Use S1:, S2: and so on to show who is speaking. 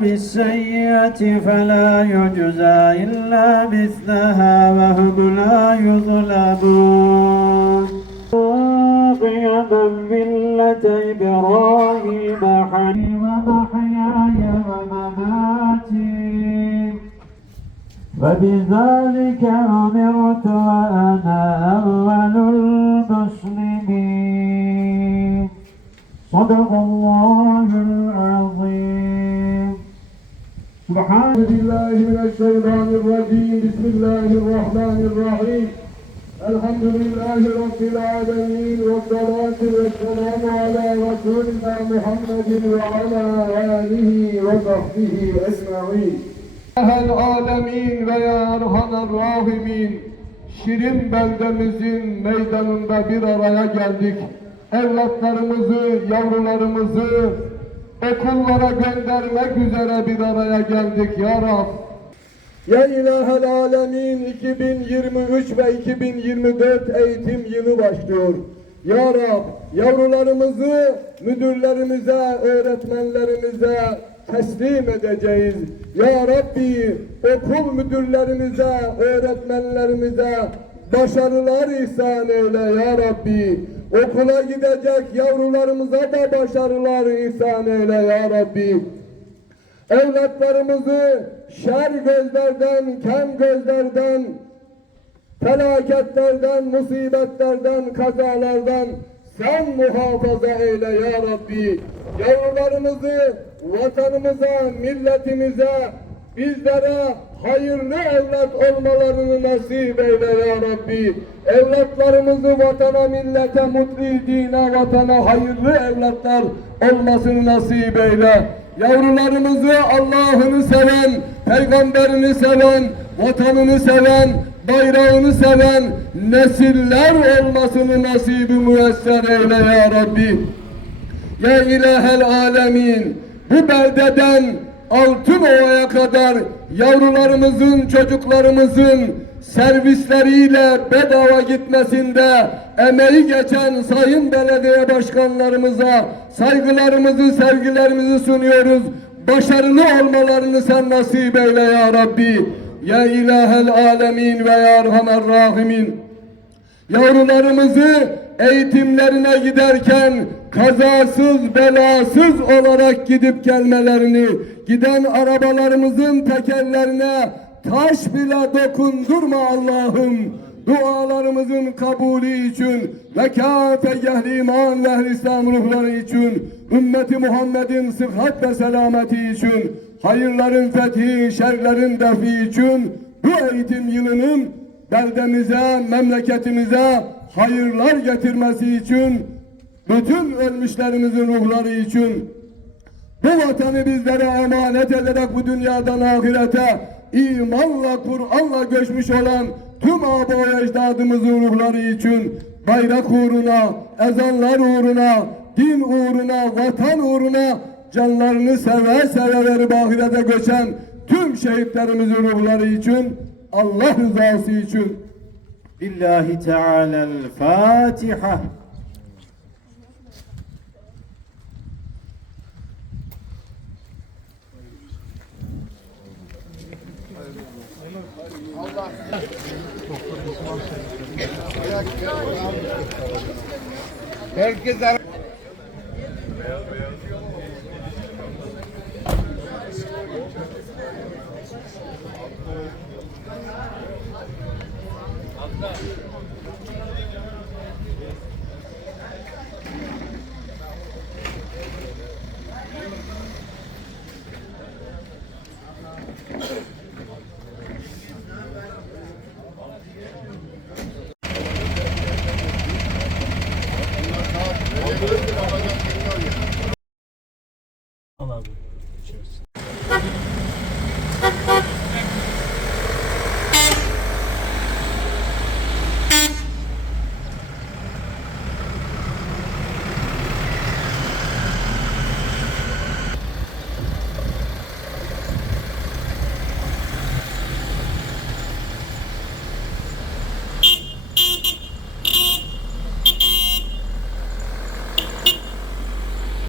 S1: بالسيئة فلا يجزى إلا مثلها وهم لا يظلمون. قيما ملة إبراهيم حنيفا ومحياي ومماتي. وبذلك أمرت وأنا أول المسلمين. صدق الله العظيم. سبحان
S2: أعوذ بالله من الشيطان الرجيم بسم الله الرحمن الرحيم الحمد لله رب العالمين والصلاة والسلام على رسولنا محمد وعلى آله وصحبه أجمعين Ehel alemin ve ya erhamer rahimin Şirin beldemizin meydanında bir araya geldik. Evlatlarımızı, yavrularımızı okullara göndermek üzere bir araya geldik ya Rab. Ya İlahel Alemin 2023 ve 2024 eğitim yılı başlıyor. Ya Rab yavrularımızı müdürlerimize, öğretmenlerimize teslim edeceğiz. Ya Rabbi okul müdürlerimize, öğretmenlerimize başarılar ihsan eyle ya Rabbi. Okula gidecek yavrularımıza da başarılar ihsan eyle ya Rabbi. Evlatlarımızı şer gözlerden, kem gözlerden, felaketlerden, musibetlerden, kazalardan sen muhafaza eyle ya Rabbi. Yavrularımızı vatanımıza, milletimize, bizlere hayırlı evlat olmalarını nasip eyle ya Rabbi. Evlatlarımızı vatana, millete, mutlu dine, vatana hayırlı evlatlar olmasını nasip eyle. Yavrularımızı Allah'ını seven, peygamberini seven, vatanını seven, bayrağını seven nesiller olmasını nasibi müesser eyle ya Rabbi. Ya ilahel alemin bu beldeden Altınova'ya kadar yavrularımızın, çocuklarımızın servisleriyle bedava gitmesinde emeği geçen sayın belediye başkanlarımıza saygılarımızı, sevgilerimizi sunuyoruz. Başarılı olmalarını sen nasip eyle ya Rabbi. Ya ilahel alemin ve ya erhamer rahimin. Yavrularımızı eğitimlerine giderken kazasız belasız olarak gidip gelmelerini, giden arabalarımızın tekerlerine taş bile dokundurma Allah'ım. Dualarımızın kabulü için ve kâfe iman ve İslam ruhları için, ümmeti Muhammed'in sıhhat ve selameti için, hayırların fethi, şerlerin defi için bu eğitim yılının beldemize, memleketimize hayırlar getirmesi için, bütün ölmüşlerimizin ruhları için, bu vatanı bizlere emanet ederek bu dünyadan ahirete imanla, Kur'an'la göçmüş olan tüm aba ecdadımızın ruhları için bayrak uğruna, ezanlar uğruna, din uğruna, vatan uğruna canlarını seve seve verip ahirete göçen tüm şehitlerimizin ruhları için Allah rızası için.
S1: Billahi Teala'l Fatiha
S2: Allah. Herkes Hatta